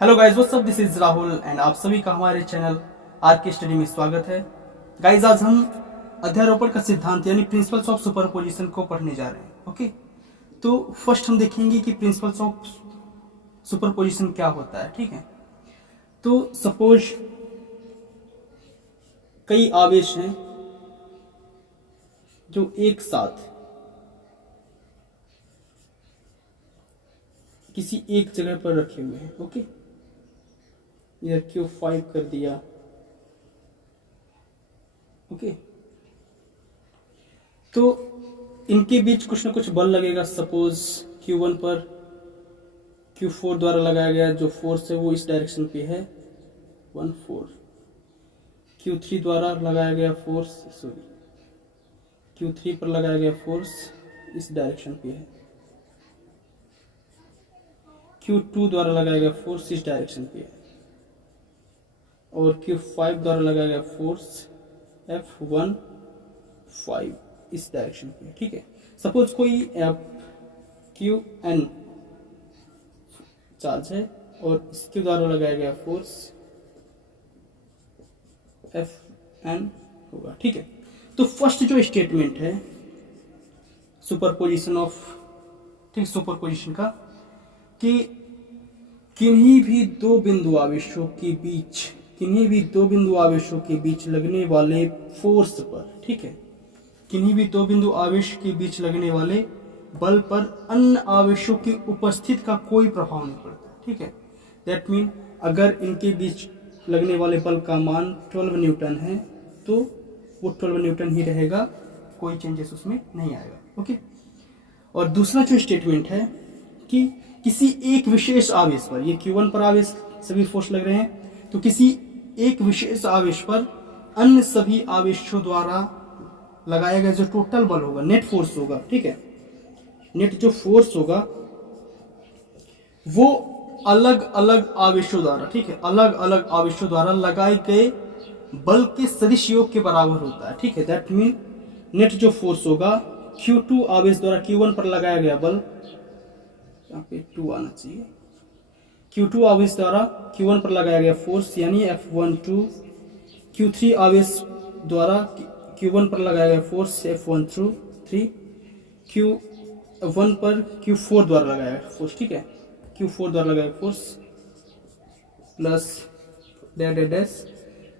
Hello guys, what's up, this is Rahul and आप सभी का हमारे चैनल आर के स्टडी में स्वागत है। गाइस, आज हम अध्यारोपण का सिद्धांत यानी प्रिंसिपल्स ऑफ सुपरपोजिशन को पढ़ने जा रहे हैं। ओके, तो फर्स्ट हम देखेंगे कि प्रिंसिपल्स ऑफ सुपरपोजिशन क्या होता है। ठीक है, तो सपोज कई आवेश हैं जो एक साथ किसी एक जगह पर रखे हुए हैं। ओके, इधर Q5 कर दिया। ओके, तो इनके बीच कुछ ना कुछ बल लगेगा। सपोज Q1 पर Q4 द्वारा लगाया गया जो फोर्स है वो इस डायरेक्शन पे है 1 4। Q3 द्वारा लगाया गया फोर्स, Q3 पर लगाया गया फोर्स इस डायरेक्शन पे है। Q2 द्वारा लगाया गया फोर्स इस डायरेक्शन पे है और Q5 द्वारा लगाया गया फोर्स F15 इस डायरेक्शन पे। ठीक है, सपोज कोई Qn चार्ज है और इसके द्वारा लगाया गया फोर्स Fn होगा। ठीक है, तो फर्स्ट जो स्टेटमेंट है सुपरपोजिशन ऑफ, ठीक, सुपरपोजिशन का, कि किन्हीं भी दो बिंदु आवेशों के बीच लगने वाले फोर्स पर, ठीक है, किन्हीं भी दो बिंदु आवेश के बीच लगने वाले बल पर अन्य आवेशों की उपस्थिति का कोई प्रभाव नहीं पड़ता। ठीक है, दैट मीन अगर इनके बीच लगने वाले बल का मान 12 न्यूटन है तो वो 12 न्यूटन ही रहेगा, कोई चेंजेस उसमें नहीं आएगा। ओके, और दूसरा जो स्टेटमेंट है कि किसी एक विशेष आवेश पर, ये Q1 पर आवेश सभी फोर्स लग रहे हैं, तो किसी एक विशेष आवेश पर अन्य सभी आवेशों द्वारा लगाया गया जो टोटल बल होगा, नेट फोर्स होगा, ठीक है, नेट जो फोर्स होगा वो अलग अलग आवेशों द्वारा, ठीक है, अलग अलग आवेशों द्वारा लगाए गए बल के सदिश योग के बराबर होता है। ठीक है, दैट मीन नेट जो फोर्स होगा Q2 आवेश द्वारा Q1 पर लगाया गया बल, यहाँ पे 2 आना चाहिए, Q2 आवेश द्वारा Q1 पर लगाया गया फोर्स यानी F12, Q3 आवेश द्वारा Q1 पर लगाया गया फोर्स F13, Q1 पर Q4 द्वारा लगाया गया फोर्स, ठीक है, Q4 द्वारा लगाया फोर्स प्लस डैश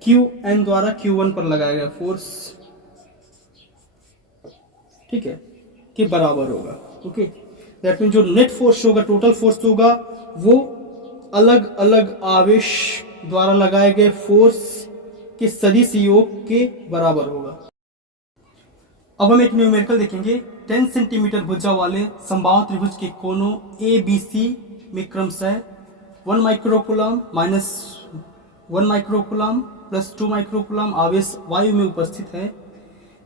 Qn द्वारा Q1 पर लगाया गया फोर्स, ठीक है, के बराबर होगा। ओके, दैट मीन जो नेट फोर्स होगा, टोटल फोर्स होगा, वो अलग अलग आवेश द्वारा लगाए गए फोर्स के सदिश योग के बराबर होगा। अब हम एक न्यूमेरिकल देखेंगे। 10 सेंटीमीटर भुजा वाले समबाहु त्रिभुज के कोनों ABC में क्रमशः 1 microcoulomb minus 1 microcoulomb plus 2 microcoulomb आवेश वायु में उपस्थित है।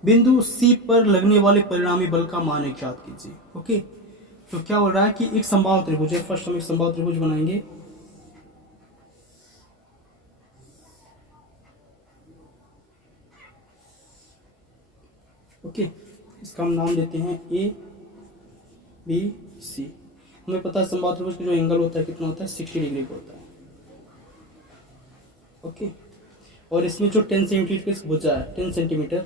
बिंदु C पर लगने वाले परिणामी बल का मान ज्ञात कीजिए। ओके, तो क्या हो रहा है कि एक समबाहु त्रिभुज है। फर्स्ट हम एक समबाहु त्रिभुज बनाएंगे। ओके, इसका हम नाम देते हैं ABC। हमें पता है समबाहु त्रिभुज का जो एंगल होता है कितना होता है, 60 डिग्री का होता है। ओके, और इसमें जो 10 सेंटीमीटर का भुजा है, 10 सेंटीमीटर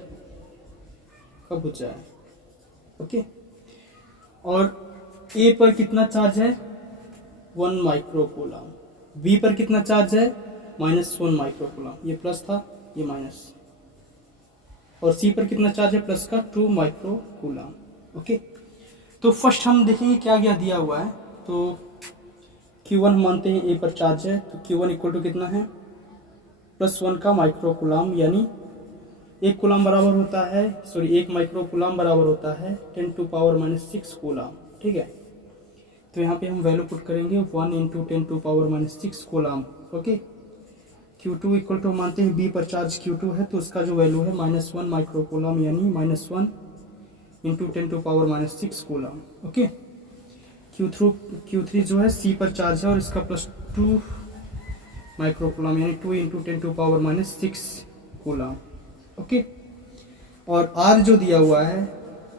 का भुजा है। ओके, और A पर कितना चार्ज है, 1 माइक्रोकूलम, B पर कितना चार्ज है, -1 माइक्रोकूलम, ये प्लस था ये माइनस, और C पर कितना चार्ज है, प्लस का 2 माइक्रोकूलम। ओके, तो फर्स्ट हम देखेंगे क्या क्या दिया हुआ है। तो Q1 मानते हैं A पर चार्ज है, तो Q1 इक्वल टू कितना है, +1 का माइक्रोकूलम, यानी 1 कूलम बराबर होता है, 1 माइक्रोकूलम बराबर होता है 10⁻⁻6 कूलम। ठीक है, तो यहाँ पे हम वैल्यू पुट करेंगे 1 × 10⁻⁻6 coulomb. Okay, Q2 equal to मानते हैं B पर चार्ज Q2 है, तो उसका जो वैल्यू है -1 माइक्रोकूलम, यानी -1 × 10⁻⁻6 कूलम। ओके, Q3 जो है C पर चार्ज है और इसका +2 माइक्रोकूलम, यानी 2 × 10⁻⁻6 कूलम। ओके, और R जो दिया हुआ है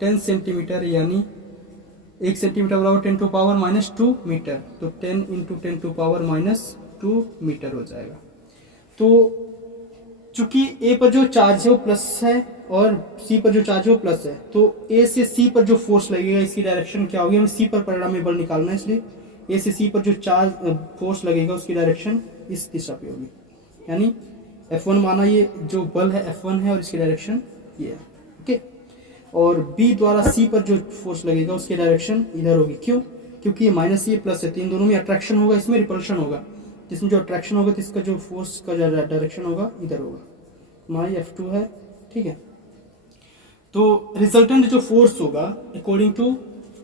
10 सेंटीमीटर, यानी 1 सेंटीमीटर बराबर 10⁻² मीटर, तो 10 × 10⁻² 2 मीटर हो जाएगा। तो चूंकि ए पर जो चार्ज है वो प्लस है और सी पर जो चार्ज है वो प्लस है, तो ए से सी पर जो फोर्स लगेगा इसकी डायरेक्शन क्या होगी, हमें सी पर परिणामी बल निकालना है, इसलिए ए से सी पर जो चार्ज फोर्स लगेगा उसकी डायरेक्शन इस दिशा पे होगी, यानी F1 माना ये जो बल है F1 है और इसकी डायरेक्शन ये है। ओके, और B द्वारा C पर जो फोर्स लगेगा उसकी डायरेक्शन इधर होगी। क्यों? क्योंकि ये माइनस ये प्लस है, तो इन दोनों में अट्रैक्शन होगा, इसमें रिपल्शन होगा। जिसमें जो अट्रैक्शन होगा तो इसका जो फोर्स का डायरेक्शन होगा इधर होगा, हमारी F2 है। ठीक है, तो रिजल्टेंट जो फोर्स होगा according to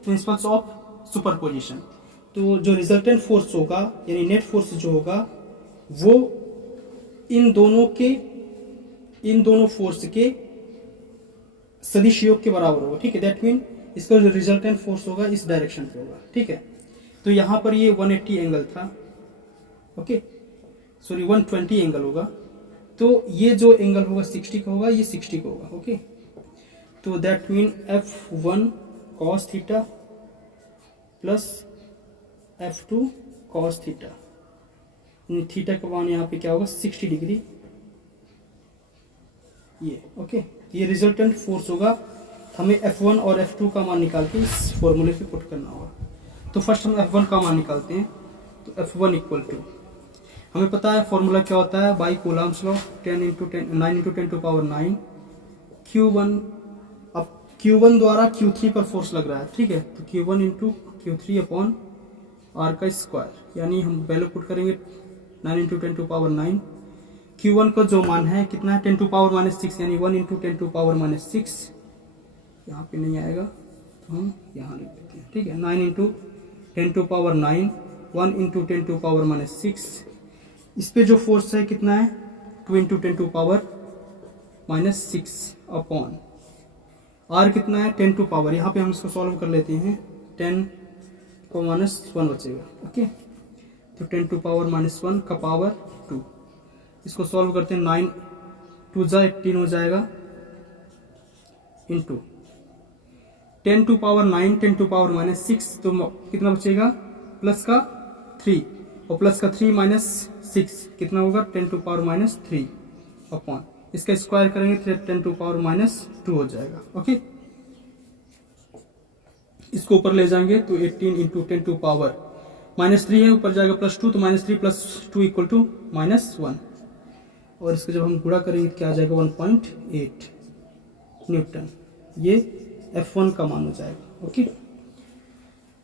principles of superposition, तो जो रिजल्टेंट फोर्स होगा यानी नेट फोर्स जो होगा वो इन दोनों फोर्स के सदिश योग के बराबर होगा। ठीक है, दैट मीन इसका जो रिजल्टेंट फोर्स होगा इस डायरेक्शन पे होगा। ठीक है, तो यहां पर ये 180 एंगल था, ओके सॉरी 120 एंगल होगा, तो ये जो एंगल होगा 60 का होगा, ये 60 का होगा। ओके, तो that mean F1 cos theta plus F2 cos theta, theta का मान यहाँ पे क्या होगा 60 डिग्री ये। ओके, ये रिजल्टेंट फोर्स होगा, हमें F1 और F2 का मान निकाल के इस फॉर्मूले पे पुट करना होगा। तो फर्स्ट हम F1 का मान निकालते हैं, तो F1 इक्वल टू हमें पता है फॉर्मूला क्या होता है, by Coulomb's law 9 × 10 to power 9 Q1। अब Q1 द्वारा Q3 पर फोर्स लग रहा है। ठीक है, तो Q1 × Q3 अपॉन R का स्क्वायर, यानी हम वैल्यू पुट करेंगे 9 × 10 टू पावर 9। Q1 का जो मान है कितना है 10 टू पावर -6, यानी 1 × 10 टू पावर -6, यहाँ पे नहीं आएगा तो हम यहाँ लिख देते हैं। ठीक है, 9 × 10 टू पावर 9, 1 × 10 टू पावर -6, इस पे जो फोर्स है कितना है 2 × 10 टू पावर -6 अपॉन R कितना है 10 टू पावर, यहाँ पे हम इसको सॉल्व कर लेते हैं, 10 को -1 बचेगा। ओके, तो 10 टू पावर -1 का पावर 2, इसको सॉल्व करते हैं, 9 2 जा 18 हो जाएगा, into 10 to power 9 10 to power -6, तो कितना बचेगा प्लस का 3 और प्लस का 3 -6 कितना होगा 10 टू पावर -3 अपॉन इसका स्क्वायर करेंगे तो 10 टू पावर -2 हो जाएगा। ओके, इसको ऊपर ले जाएंगे तो 18 × 10 टू पावर -3 है, ऊपर जाएगा +2, तो -3 + 2 = -1, और इसको जब हम गुणा करेंगे तो क्या आ जाएगा 1.8 न्यूटन, ये F1 का मान हो जाएगा। ओके,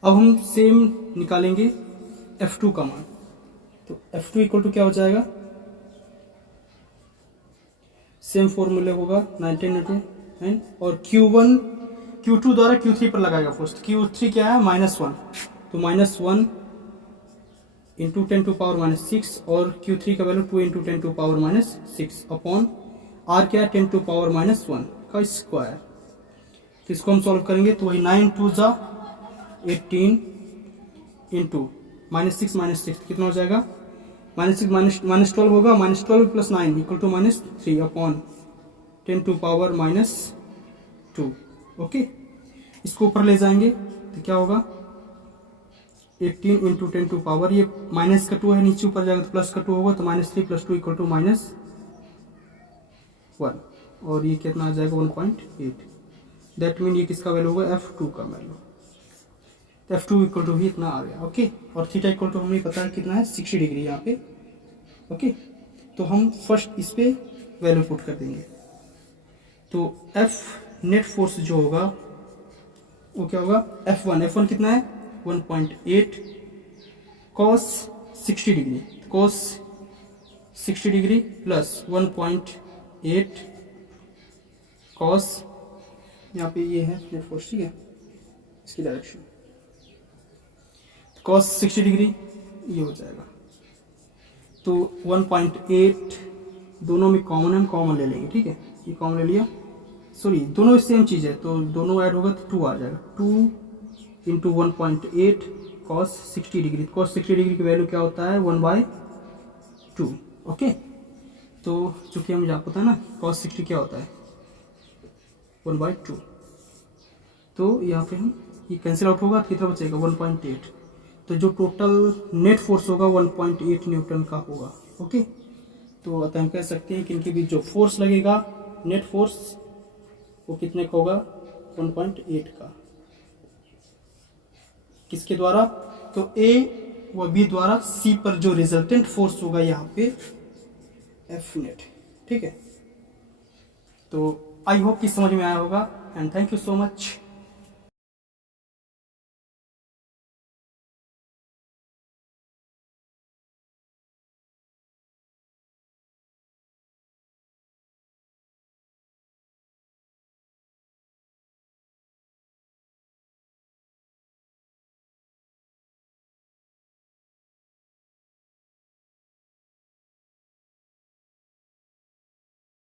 अब हम सेम निकालेंगे F2 का मान, तो F2 = क्या हो जाएगा, सेम फॉर्मूले होगा 19 × 9, और Q2 द्वारा Q3 पर लगाएगा फोर्स, Q3 क्या है -1, तो -1 × 10 टू पावर -6, और Q3 का value 2 × 10 to power -6 upon R क्या है 10 टू पावर -1 का स्क्वायर। तो इसको हम सॉल्व करेंगे तो वही 9 2 जा 18 इंटू -6 कितना हो जाएगा -12 होगा, -12 + 9 = -3 अपॉन 10 टू पावर -2। ओके, इसको ऊपर ले जाएंगे तो क्या होगा 18 × 10 टू पावर, ये माइनस का 2 है, नीचे ऊपर जाएगा तो प्लस का 2 होगा, तो -3 + 2 = -1, और ये कितना आ जाएगा 1.8। दैट मीन ये किसका वैल्यू होगा F2 का वैल्यू, तो F2 = ही इतना आ गया। ओके, और थीटा = हमें पता है कितना है 60 डिग्री यहाँ पे। ओके, तो हम फर्स्ट इस पे वैल्यू पुट कर देंगे, तो F नेट फोर्स जो होगा वो क्या होगा F1 कितना है 1.8 cos 60 degree, cos 60 degree plus 1.8 cos, यहाँ पे ये है नेट फोर्स, ठीक है, इसकी डायरेक्शन cos 60 डिग्री ये हो जाएगा, तो 1.8 दोनों में कॉमन है, हम कॉमन ले लेंगे। ठीक है, ये कॉमन ले लिया, सॉरी दोनों सेम चीज़ है तो दोनों ऐड होगा तो 2 आ जाएगा, 2 × 1.8 cos 60 डिग्री, cos 60 डिग्री की वैल्यू क्या होता है 1/2। ओके, तो चूंकि हमें यहाँ पता है ना cos 60 क्या होता है 1/2, तो यहाँ पे हम ये कैंसिल आउट होगा, कितना बचेगा 1.8, तो जो टोटल नेट फोर्स होगा 1.8 न्यूटन का होगा। ओके, तो अतः हम कह सकते हैं कि इनके बीच जो फोर्स लगेगा नेट फोर्स वो कितने का होगा 1.8 का। किसके द्वारा? तो ए व बी द्वारा सी पर जो रिजल्टेंट फोर्स होगा यहाँ पे एफ नेट। ठीक है, तो आई होप कि समझ में आया होगा and thank you so much.